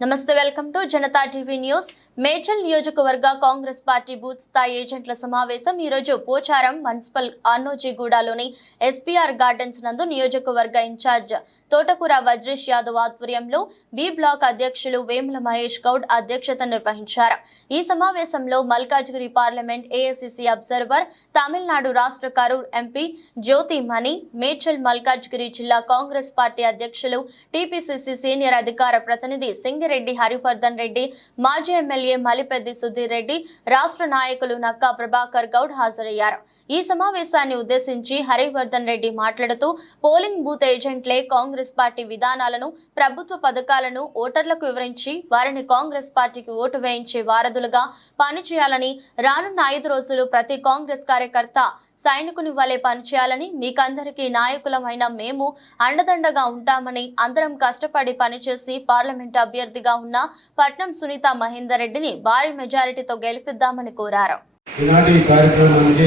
నమస్తే welcome to Janata TV news. Medchal నియోజకవర్గ Congress party booth స్థాయి ఏజెంట్ల సమావేశం ఈ రోజు పోచారం మున్సిపల్ ఆర్నోజీగూడలోని ఎస్పీఆర్ గార్డెన్స్ నందు నియోజకవర్గ ఇన్ఛార్జ్ తోటకూర వజ్రేష్ యాదవ్ ఆధ్వర్యంలో బి బ్లాక్ అధ్యక్షులు వేముల మహేష్ గౌడ్ అధ్యక్షత నిర్వహించారు. ఈ సమావేశంలో Malkajgiri parliament AICC observer Tamil Nadu రాష్ట్ర కరూర్ ఎంపీ జ్యోతి మణి మేడ్చల్ మల్కాజ్గిరి జిల్లా కాంగ్రెస్ పార్టీ అధ్యక్షులు టీపీసీసీ సీనియర్ అధికార ప్రతినిధి సింగిరెడ్డి హరివర్ధన్ రెడ్డి మాజీ ఎమ్మెల్యే మలిపెద్ది సుధీర్ రెడ్డి రాష్ట్ర నాయకులు నక్కా ప్రభాకర్ గౌడ్ హాజరయ్యారు. ఈ సమావేశాన్ని ఉద్దేశించి హరివర్ధన్ రెడ్డి మాట్లాడుతూ పోలింగ్ బూత్ ఏజెంట్లే కాంగ్రెస్ పార్టీ విధానాలను ప్రభుత్వ పథకాలను ఓటర్లకు వివరించి వారిని కాంగ్రెస్ పార్టీకి ఓటు వేయించే వారధులుగా పనిచేయాలని రానున్న ఐదు రోజులు ప్రతి కాంగ్రెస్ కార్యకర్త సైనికుని వలె పనిచేయాలని మీకందరికీ నాయకులమైన మేము అండదండగా ఉంటామని అందరం కష్టపడి పనిచేసి పార్లమెంట్ అభ్యర్థిగా ఉన్న పట్నం సునీత మహేందర్ రెడ్డిని భారీ మెజారిటీతో గెలిపిద్దామని కోరారు. ఈనాటి కార్యక్రమానికి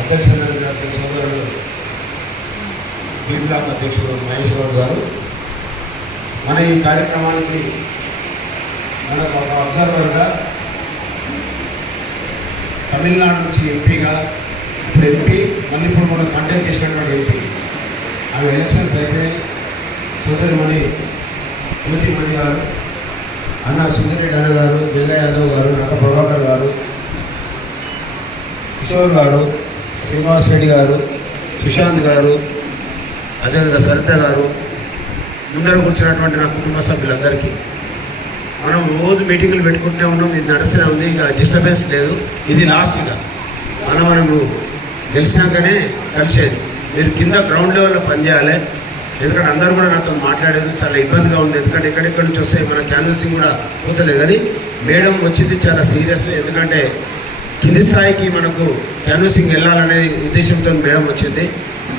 అధ్యక్షుడు మహేష్ గౌడ్ గారు మన ఈ కార్యక్రమానికి మనకు ఒక అబ్జర్వర్గా తమిళనాడు నుంచి ఎంపీగా ఇప్పుడు ఎంపీ మళ్ళీ ఇప్పుడు మనం కంటెక్ట్ చేసినటువంటి ఎంపీ. ఆమె ఎలక్షన్స్ అయిపోయి సోదరిమణి జ్యోతిమణి గారు అన్న సుందరెడ్డి అన్న గారు బిల్ల యాదవ్ గారు నక్క ప్రభాకర్ గారు కిషోర్ గారు శ్రీనివాస్ రెడ్డి గారు సుశాంత్ గారు అదేవిధంగా సరిత గారు ముందర కూర్చున్నటువంటి నా కుటుంబ సభ్యులందరికీ మనం రోజు మీటింగులు పెట్టుకుంటూనే ఉన్నాం ఇది నడుస్తూనే ఉంది ఇక డిస్టర్బెన్స్ లేదు ఇది లాస్ట్గా. మనం మనము గెలిచినాకనే కలిసేది. మీరు కింద గ్రౌండ్ లెవెల్లో పనిచేయాలి ఎందుకంటే అందరూ కూడా నాతో మాట్లాడేది చాలా ఇబ్బందిగా ఉంది. ఎందుకంటే ఎక్కడెక్కడి నుంచి వస్తే మన క్యాన్వసింగ్ కూడా పోతలేదు. కానీ మేడం వచ్చింది చాలా సీరియస్. ఎందుకంటే కింది స్థాయికి మనకు క్యాన్వసింగ్ వెళ్ళాలనే ఉద్దేశంతో మేడం వచ్చింది.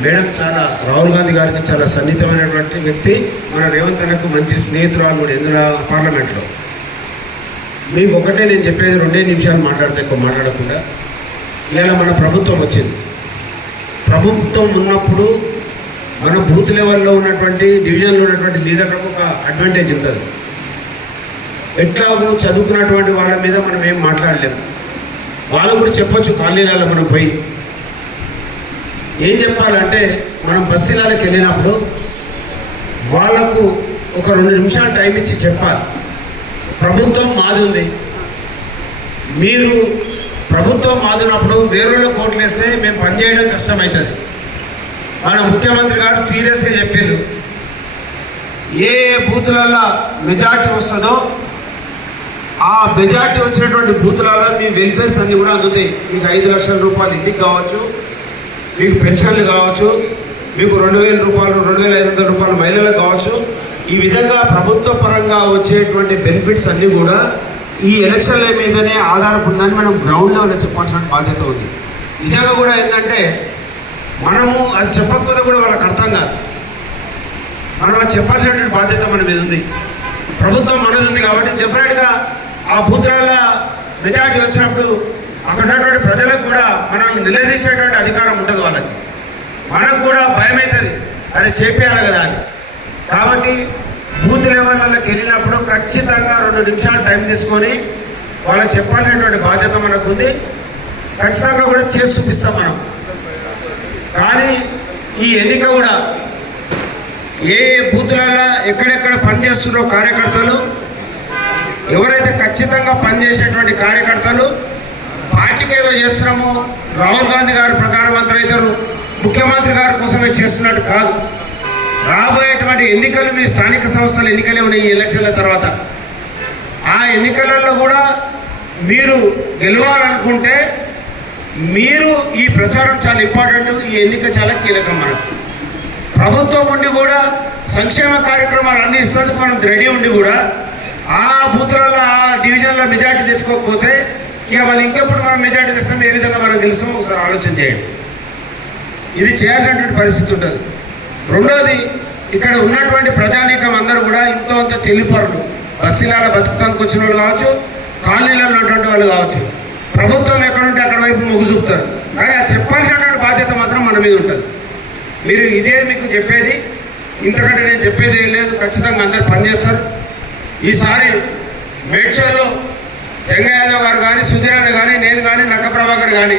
మేడం చాలా రాహుల్ గాంధీ గారికి చాలా సన్నిహితమైనటువంటి వ్యక్తి. మన రేవంత్ అన్నకు మంచి స్నేహితురాలు కూడా ఎందులో పార్లమెంట్లో. మీకు ఒకటే నేను చెప్పేది రెండే నిమిషాలు మాట్లాడితే ఎక్కువ మాట్లాడకుండా. ఇలా మన ప్రభుత్వం వచ్చింది. ప్రభుత్వం ఉన్నప్పుడు మన బూత్ లెవెల్లో ఉన్నటువంటి డివిజన్లో ఉన్నటువంటి లీడర్లకు ఒక అడ్వాంటేజ్ ఉంటుంది. ఎట్లాగో చదువుకున్నటువంటి వాళ్ళ మీద మనం ఏం మాట్లాడలేము. వాళ్ళు కూడా చెప్పొచ్చు కాలనీలలో మనం పోయి. ఏం చెప్పాలంటే మనం బస్తీలకు వెళ్ళినప్పుడు వాళ్ళకు ఒక రెండు నిమిషాలు టైం ఇచ్చి చెప్పాలి. ప్రభుత్వం మాది ఉంది. మీరు ప్రభుత్వం మాదినప్పుడు వేరేలో కోట్లు వేస్తే మేము పనిచేయడం కష్టమవుతుంది. మన ముఖ్యమంత్రి గారు సీరియస్గా చెప్పిండ్రు. ఏ ఏ బూతులలో మెజార్టీ వస్తుందో ఆ మెజార్టీ వచ్చినటువంటి బూతులలో మీ వెల్ఫేర్స్ అన్నీ కూడా అందుతాయి. మీకు ఐదు లక్షల రూపాయలు ఇంటికి కావచ్చు మీకు పెన్షన్లు కావచ్చు మీకు రెండు వేల రూపాయలు రెండు వేల ఐదు వందల రూపాయలు మహిళలకు కావచ్చు. ఈ విధంగా ప్రభుత్వ పరంగా వచ్చేటువంటి బెనిఫిట్స్ అన్నీ కూడా ఈ ఎలక్షన్ల మీదనే ఆధారపడిందని మనం గ్రౌండ్ లెవెల్లో చెప్పాల్సిన బాధ్యత ఉంది. నిజంగా కూడా ఏంటంటే మనము అది చెప్పకపోతే కూడా వాళ్ళకి అర్థం కాదు. మనం అది చెప్పాల్సినటువంటి బాధ్యత మన మీద ఉంది. ప్రభుత్వం మనది ఉంది కాబట్టి డెఫినెట్గా ఆ బూత్రాల మెజారిటీ వచ్చినప్పుడు అక్కడ ఉన్నటువంటి ప్రజలకు కూడా మనం నిలదీసేటువంటి అధికారం ఉంటుంది వాళ్ళకి. మనకు కూడా భయం అవుతుంది అది చెప్పేయాలి కదా అని. కాబట్టి బూత్ లెవెల్లోకి వెళ్ళినప్పుడు ఖచ్చితంగా రెండు నిమిషాలు టైం తీసుకొని వాళ్ళకి చెప్పాల్సినటువంటి బాధ్యత మనకు ఉంది ఖచ్చితంగా కూడా చేసి చూపిస్తాం మనం. కానీ ఈ ఎన్నిక కూడా ఏ ఏ బూతులలో ఎక్కడెక్కడ పనిచేస్తున్నారో కార్యకర్తలు ఎవరైతే ఖచ్చితంగా పనిచేసేటువంటి కార్యకర్తలు పార్టీకి ఏదో చేస్తున్నామో రాహుల్ గాంధీ గారు ప్రధానమంత్రి అవుతారు ముఖ్యమంత్రి గారి కోసమే చేస్తున్నట్టు కాదు. రాబోయేటువంటి ఎన్నికలు మీ స్థానిక సంస్థల ఎన్నికలే ఉన్నాయి ఈ ఎలక్షన్ల తర్వాత. ఆ ఎన్నికలలో కూడా మీరు గెలవాలనుకుంటే మీరు ఈ ప్రచారం చాలా ఇంపార్టెంట్ ఈ ఎన్నిక చాలా కీలకం మనకు. ప్రభుత్వం ఉండి కూడా సంక్షేమ కార్యక్రమాలు అన్ని ఇస్తున్నందుకు మనం రెడీ ఉండి కూడా ఆ బూతులలో ఆ డివిజన్లో మెజార్టీ తెచ్చుకోకపోతే ఇక వాళ్ళు ఇంకెప్పుడు మనం మెజార్టీ తెస్తాం ఏ విధంగా మనం గెలుస్తామో ఒకసారి ఆలోచన చేయండి. ఇది చేయాల్సినటువంటి పరిస్థితి ఉంటుంది రెండోది ఇక్కడ ఉన్నటువంటి ప్రజానీకం అందరూ కూడా ఇంతో అంత తెలిపరులు. బస్తీలలో బతుకుతానికి వచ్చిన వాళ్ళు కావచ్చు కాలనీలలో ఉన్నటువంటి వాళ్ళు కావచ్చు. ప్రభుత్వం ఎక్కడుంటే అక్కడ వైపు మొగ్గు చూపుతారు. కానీ అది చెప్పాల్సినటువంటి బాధ్యత మాత్రం మన మీద ఉంటుంది. మీరు ఇదే మీకు చెప్పేది ఇంతకంటే నేను చెప్పేది ఏం లేదు ఖచ్చితంగా అందరు పనిచేస్తారు. ఈసారి మేడ్చల్లో జంగ యాదవ్ గారు కానీ సుధీరన్న కానీ నేను కానీ నక్క ప్రభాకర్ కానీ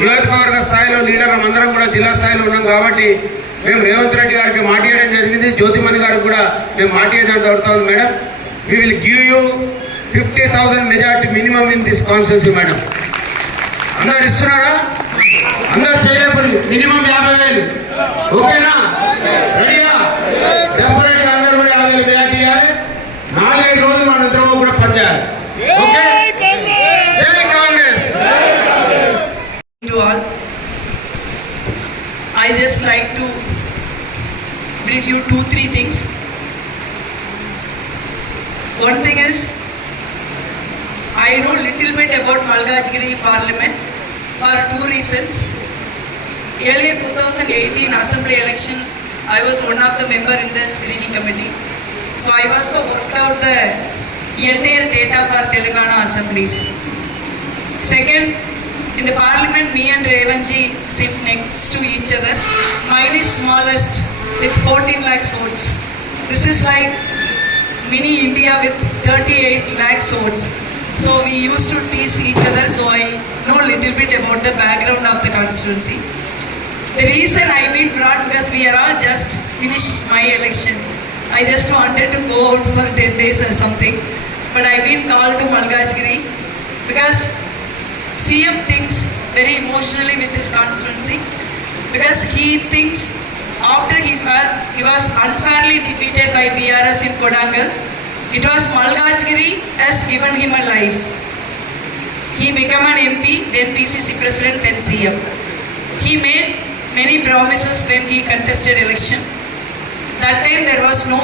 నియోజకవర్గ స్థాయిలో లీడర్లం అందరం కూడా జిల్లా స్థాయిలో ఉన్నాం కాబట్టి మేము రేవంత్ రెడ్డి గారికి మాట్లాడడం జరిగింది జ్యోతిమణి గారికి కూడా మేము మాట ఇవ్వడం జరుగుతుంది madam. We will give you fifty thousand majority minimum in this constituency madam. అందరు ఇస్తున్నారా? అందరు చేయలేపరు మినిమం యాభై వేలు. ఓకేనా? రెడీగా డెఫినెట్గా అందరూ కూడా యాభై వేలు మెజార్టీ ఇవ్వాలి. నాలుగైదు రోజులు మన ఇద్దరు కూడా పనిచేయాలి ఓకే? జై Congress. I just like to brief you two, three things. One thing is, about Malgajgiri Parliament for two reasons. Earlier 2018 Assembly election, I was one of the member in the screening committee. So I was the worked out the entire data for Telangana assemblies. Second, in the parliament, me and Revanji sit next to each other. Mine is smallest with 14 lakhs votes. This is like mini India with 38 lakhs votes. So we used to tease each other, so I know a little bit about the background of the constituency. The reason I've been brought because we are all just finished my election. I just wanted to go out for 10 days or something. But I've been called to Malgajgiri because CM thinks very emotionally with this constituency because he thinks after he, he was unfairly defeated by BRS in Kodangal, it was Malgajgiri has given him a life. He became an MP, then PCC president, then CM. He made many promises when he contested election. That time there was no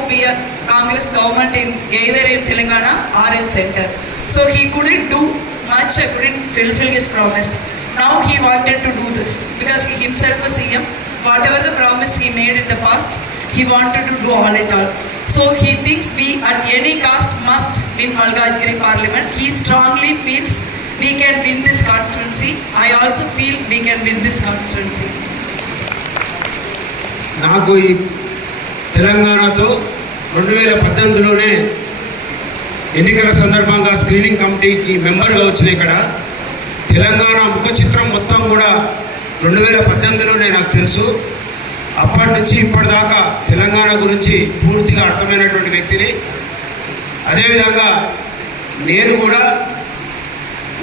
Congress government in either in Telangana or in center. So he couldn't do much, couldn't fulfill his promise. Now he wanted to do this because he himself was CM. Whatever the promise he made in the past, he wanted to do all it all. So he thinks we at any cost must win Malgajgiri Parliament. He strongly feels we can win this constituency. I also feel we can win this constituency. నాకు ఈ తెలంగాణతో రెండు వేల పద్దెనిమిదిలోనే ఎన్నికల సందర్భంగా screening కమిటీకి మెంబర్గా వచ్చిన ఇక్కడ తెలంగాణ ముఖ చిత్రం మొత్తం కూడా రెండు వేల పద్దెనిమిదిలోనే నాకు తెలుసు అప్పటి నుంచి ఇప్పటిదాకా తెలంగాణ గురించి పూర్తిగా అర్థమైనటువంటి వ్యక్తిని. అదేవిధంగా నేను కూడా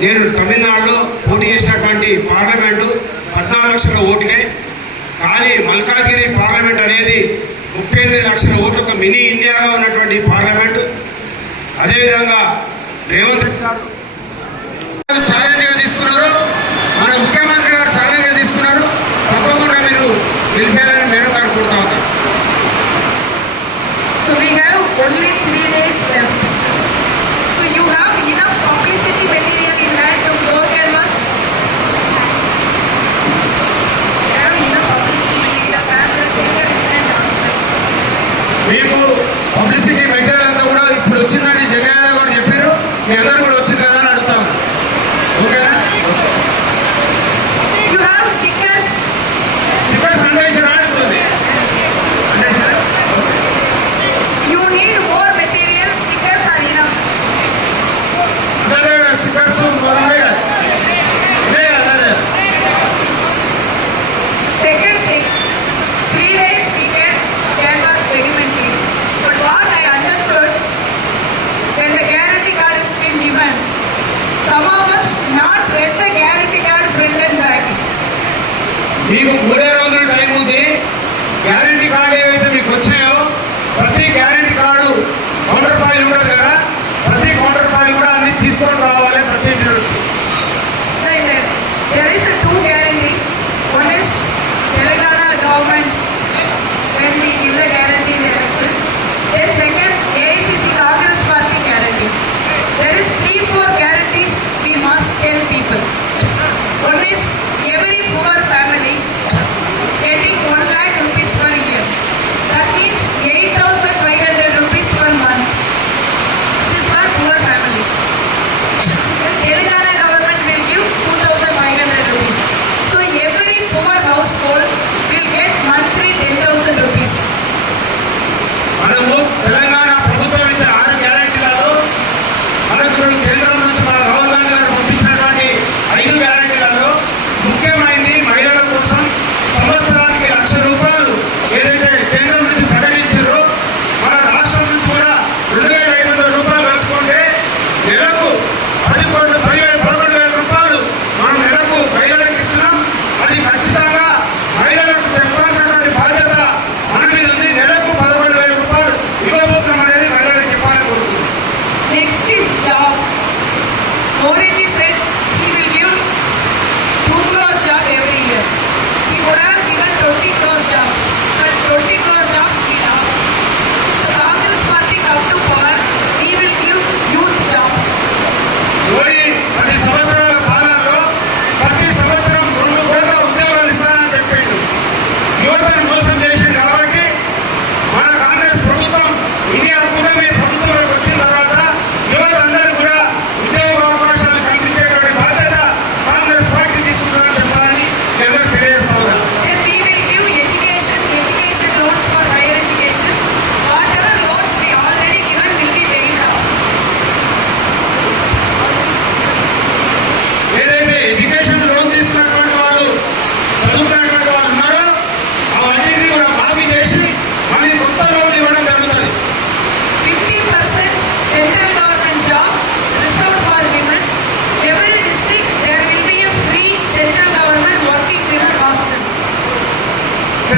నేను తమిళనాడులో పోటీ చేసినటువంటి పార్లమెంటు పద్నాలుగు లక్షల ఓట్లే. కానీ మల్కాగిరి పార్లమెంట్ అనేది ముప్పై ఎనిమిది లక్షల ఓట్లు ఒక మినీ ఇండియాగా ఉన్నటువంటి పార్లమెంటు. అదేవిధంగా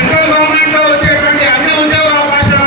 సెంట్రల్ గవర్నమెంట్లో వచ్చేటువంటి అన్ని ఉద్యోగ అవకాశాలు